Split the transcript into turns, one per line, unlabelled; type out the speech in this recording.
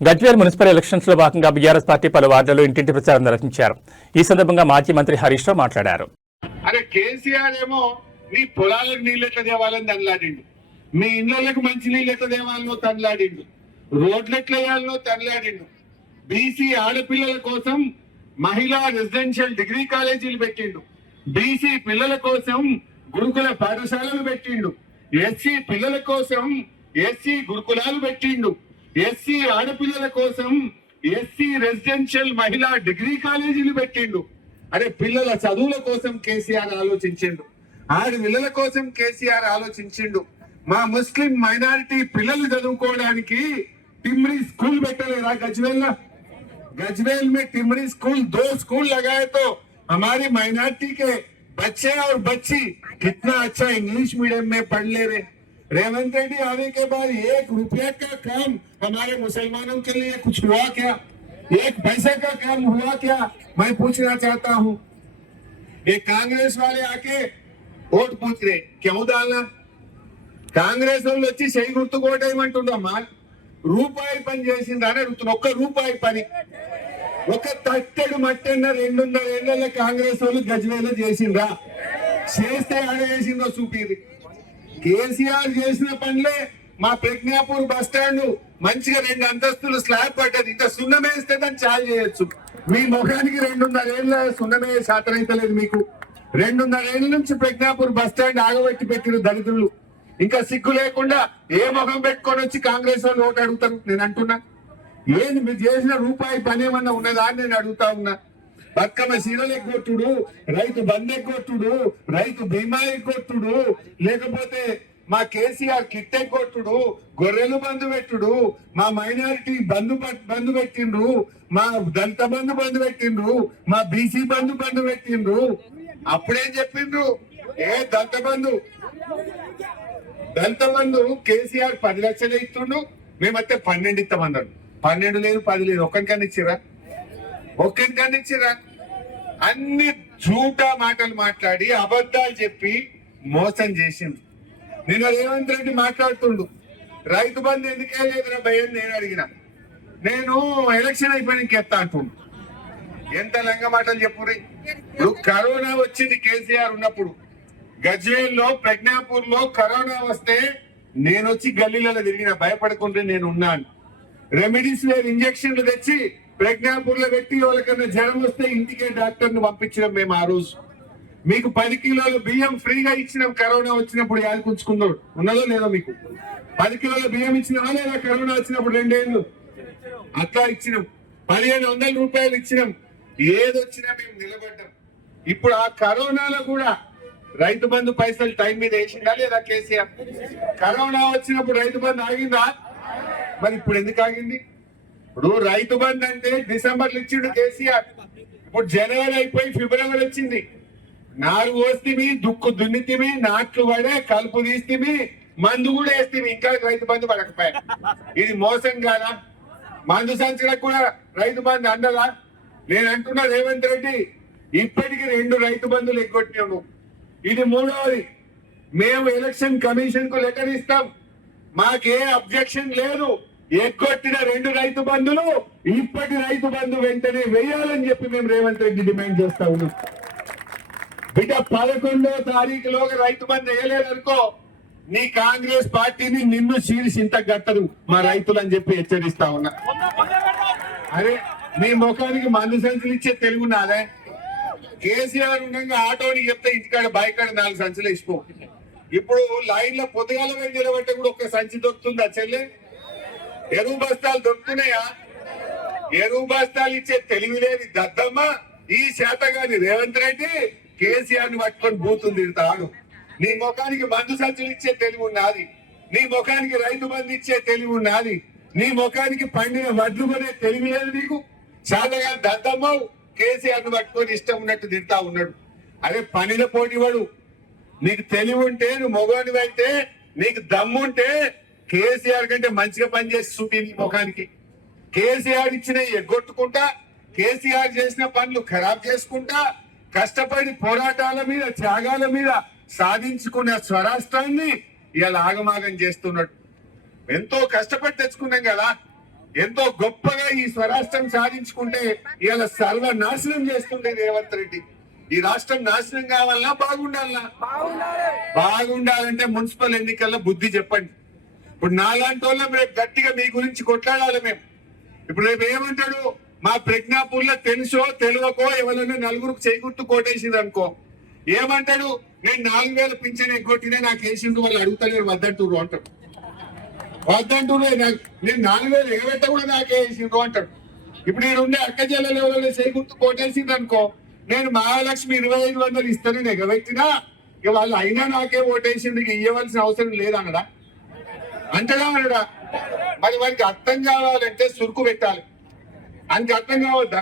Gajwel municipal ఎలక్షన్స్లో భాగంగా BRS party పలు వార్డులలో ఇంటింటి ప్రచారం నిర్వహించారు. ఈ సందర్భంగా మాజీ మంత్రి హరీష్ రావు మాట్లాడారు.
అరే కేసీఆర్ ఏమో నీ పొలాలకు నీళ్ళు ఎట్లా తేవాలని తనలాడిండు. మీ ఇళ్ళకు మంచి నీళ్ళు ఎట్లా తేవాలనో తనలాడిండు. రోడ్లు ఎట్లా వేయాలనో తనలాడిండు. బీసీ ఆడపిల్లల కోసం మహిళా రెసిడెన్షియల్ డిగ్రీ కాలేజీలు పెట్టిండు. బీసీ పిల్లల కోసం గురుకుల పాఠశాలలు పెట్టిండు. ఎస్సీ పిల్లల కోసం ఎస్సీ గురుకులాలు పెట్టిండు. ఎస్సీ ఆడపిల్లల కోసం ఎస్సీ రెసిడెన్షియల్ మహిళా డిగ్రీ కాలేజీలు పెట్టిండు అరే పిల్లల చదువుల కోసం కేసీఆర్ ఆలోచించిండు ఆడి పిల్లల కోసం కేసీఆర్ ఆలోచించిండు మా ముస్లిం మైనారిటీ పిల్లలు చదువుకోవడానికి టిమ్రీ స్కూల్ పెట్టలేదా గజ్వేల్ गजवेल में टिमरी स्कूल दो स्कूल लगाए तो हमारी माइनॉरिटी के बच्चे और बच्ची कितना अच्छा इंग्लिश मीडियम में पढ़ ले रहे रेवंत रेड्डी आने के बाद एक रुपया का काम हमारे मुसलमानों के लिए कुछ हुआ क्या एक पैसे का काम हुआ क्या मैं पूछना चाहता हूँ ये कांग्रेस वाले आके वोट पूछ रहे क्यों डालना కాంగ్రెస్ వాళ్ళు వచ్చి చెయ్యి గుర్తుకోవటం రూపాయి పని చేసిందా అని అడుగుతున్నా ఒక్క రూపాయి పని ఒక తట్టెడు మట్టన్న రెండున్నర ఏళ్ళ కాంగ్రెస్ వాళ్ళు గజ్వేలో చేసిండ్రా చేస్తే ఆడ చేసిందో చూపిది కేసీఆర్ చేసిన పనులే మా ప్రజ్ఞాపూర్ బస్ స్టాండ్ మంచిగా రెండు అంతస్తులు స్లాబ్ పడ్డది. ఇంత సున్నమేస్తే దాన్ని చాలు చేయొచ్చు. మీ ముఖానికి రెండున్నర ఏళ్ళ సున్నమే శాతం అయితే లేదు మీకు. రెండున్నర ఏళ్ళ నుంచి ప్రజ్ఞాపూర్ బస్ స్టాండ్ ఆగబెట్టి పెట్టిన దళితులు. ఇంకా సిగ్గు లేకుండా ఏ ముఖం పెట్టుకొని వచ్చి కాంగ్రెస్ వాళ్ళు ఓటు అడుగుతారు? నేను అంటున్నా. ఏంది మీరు చేసిన రూపాయి పని ఏమన్నా ఉన్నదా అని నేను అడుగుతా ఉన్నా. బతుకమ్మ సీరలు ఎగ్గొట్టుడు రైతు బంద్ ఎగ్గొట్టుడు రైతు బీమా ఎగ్గొట్టుడు లేకపోతే మా కేసీఆర్ కిట్ ఎగ్గొట్టుడు గొర్రెలు బంధు పెట్టుడు మా మైనారిటీ బంధు బంధు పెట్టిండ్రు మా దళిత బంధు బంధు పెట్టిండ్రు మా బీసీ బంధు బంధు పెట్టిండ్రు. అప్పుడేం చెప్పిండ్రు? ఏ దళిత బంధు? దళిత బంధు కేసీఆర్ పది లక్షలు ఇస్తుండు మేమైతే పన్నెండు ఇస్తామన్నారు. పన్నెండు లేదు పది లేదు ఒక్కరికన్నా ఇచ్చిరా ఒక్కరికన్నా ఇచ్చిరా అన్ని చూట మాటలు మాట్లాడి అబద్ధాలు చెప్పి మోసం చేసింది నిన్న రేవంత్ రెడ్డి మాట్లాడుతుండు. రైతు బంధు ఎందుకే లేదురా భయం నేను అడిగిన. నేను ఎలక్షన్ అయిపోయినాక ఎత్తా అంటుండు. ఎంత లంగ మాటలు చెప్పురి ఇప్పుడు కరోనా వచ్చింది కేసీఆర్ ఉన్నప్పుడు. గజ్వేల్లో ప్రజ్ఞాపూర్లో కరోనా వస్తే నేను వచ్చి గల్లీలలో తిరిగిన. భయపడకుండా నేను ఉన్నాను. రెమెడీస్ వేర్ ఇంజక్షన్లు తెచ్చి ప్రజ్ఞాపూర్లో పెట్టి వాళ్ళకన్నా జ్వరం వస్తే ఇంటికే డాక్టర్ను పంపించినాం మేము ఆ రోజు. మీకు పది కిలోల బియ్యం ఫ్రీగా ఇచ్చినాం కరోనా వచ్చినప్పుడు యాదకుంచుకుందో ఉన్నదో లేదో మీకు. పది కిలోల బియ్యం ఇచ్చినామా లేదా కరోనా వచ్చినప్పుడు రెండేళ్ళు? అట్లా ఇచ్చినాం. పదిహేను వందల రూపాయలు ఇచ్చినాం. ఏదొచ్చినా మేము నిలబడ్డాం. ఇప్పుడు ఆ కరోనాలో కూడా రైతు బంధు పైసలు టైం మీద వేసిందా లేదా కేసీఆర్? కరోనా వచ్చినప్పుడు రైతు బంధు ఆగిందా? మరి ఇప్పుడు ఎందుకు ఆగింది? ఇప్పుడు రైతు బంధు అంటే డిసెంబర్ ఇచ్చిండు కేసీఆర్. ఇప్పుడు జనవరి అయిపోయి ఫిబ్రవరి వచ్చింది. నాలుగు వస్తేమి దుక్కు దున్నితిమి నాట్లు పడే కలుపు తీస్తేమి మందు కూడా వేస్తేమి. ఇంకా రైతు బంధు పడకపోయా. ఇది మోసం కాదా? మందు సంచులకు కూడా రైతు బంధు అందదా? నేను అంటున్నా రేవంత్ రెడ్డి ఇప్పటికి రెండు రైతు బంధులు ఎగ్గొట్టినాము. ఇది మూడవది. మేము ఎలక్షన్ కమిషన్కు లెటర్ ఇస్తాం. మాకే అబ్జెక్షన్ లేదు. ఎగ్గొట్టిన రెండు రైతు బంధులు ఇప్పటి రైతు బంధు వెంటనే వేయాలని చెప్పి మేము రేవంత్ రెడ్డి డిమాండ్ చేస్తా ఉన్నాం. బిడ్డ పదకొండో తారీఖులోగా రైతు బంధు వేయలేదనుకో నీ కాంగ్రెస్ పార్టీని నిన్ను చీల్చి ఇంత గట్టరు మా రైతులు అని చెప్పి హెచ్చరిస్తా ఉన్నా. అరే నీ ముఖానికి మందు సంచులు ఇచ్చే తెలుగు నాదే. కేసీఆర్ ఉండగా ఆటోని చెప్తే ఇంటికాడ బైక్ కాడ నాలుగు సంచులు ఇచ్చిపో ఇప్పుడు లైన్లో పొద్దుగాల నిలబట్టే కూడా ఒక సంచి దొరుకుతుందా చెల్లె? ఎరువు బస్తాలు దొరుకుతున్నాయా? ఎరువు బస్తాలు ఇచ్చే తెలివి లేని దద్దమ్మ ఈ శాతగాని రేవంత్ రెడ్డి కేసీఆర్ని పట్టుకొని బూతుంది తిడతాడు నీ ముఖానికి మందు సంచులు ఇచ్చే తెలివి ఉన్నది నీ ముఖానికి రైతు మంది ఇచ్చే తెలివి ఉన్నది నీ ముఖానికి పండిన వడ్లు కొనే తెలివి లేదు నీకు. శాతగాని దద్దమ్మ కేసీఆర్ను పట్టుకొని ఇష్టం ఉన్నట్టు తిడతా ఉన్నాడు. అరే పనిన పోటీవాడు. నీకు తెలివి ఉంటే నువ్వు మొగోనివి అయితే నీకు దమ్ముంటే కేసీఆర్ కంటే మంచిగా పనిచేసి చూపి నీ ముఖానికి. కేసీఆర్ ఇచ్చిన ఎగ్గొట్టుకుంటా కేసీఆర్ చేసిన పనులు ఖరాబ్ చేసుకుంటా కష్టపడి పోరాటాల మీద త్యాగాల మీద సాధించుకున్న స్వరాష్ట్రాన్ని ఇలా ఆగమాగం చేస్తున్నాడు. ఎంతో కష్టపడి తెచ్చుకున్నాం కదా ఎంతో గొప్పగా ఈ స్వరాష్ట్రం సాధించుకుంటే ఇలా సర్వనాశనం చేస్తుండే రేవంత్ రెడ్డి. ఈ రాష్ట్రం నాశనం కావాలన్నా బాగుండాలనా బాగుండాలంటే మున్సిపల్ ఎన్నికల్లో బుద్ధి చెప్పండి. ఇప్పుడు నాలాంటి వాళ్ళం రేపు గట్టిగా మీ గురించి కొట్లాడాలి మేము. ఇప్పుడు రేపు ఏమంటాడు? మా ప్రజ్ఞాపూర్లో తెలుసో తెలియకో ఎవరైనా నలుగురికి చేయగుర్తు కోటేసింది అనుకో. ఏమంటాడు? నేను నాలుగు వేల పింఛన్ ఎగ్గొట్టినా నాకు వేసిండు వాళ్ళు అడుగుతలేరు వద్దంటారు అంటాడు. వద్దంటూనే నాకు నేను నాలుగు వేలు ఎగబెట్ట కూడా నాకే వేసిండ్రు అంటాడు. ఇప్పుడు నేను ఉండే అక్క జిల్లాలో ఎవరైనా చేయగుర్తు కోటేసింది అనుకో నేను మహాలక్ష్మి ఇరవై ఐదు వందలు ఇస్తానని ఎగబెట్టినా ఇక వాళ్ళు అయినా నాకే ఓటేసింది ఇవ్వవలసిన అవసరం లేదన్నడా అంటడా అనడా మరి వానికి అర్థం కావాలంటే సురుకు పెట్టాలి. ఆయనకి అర్థం కావద్దా?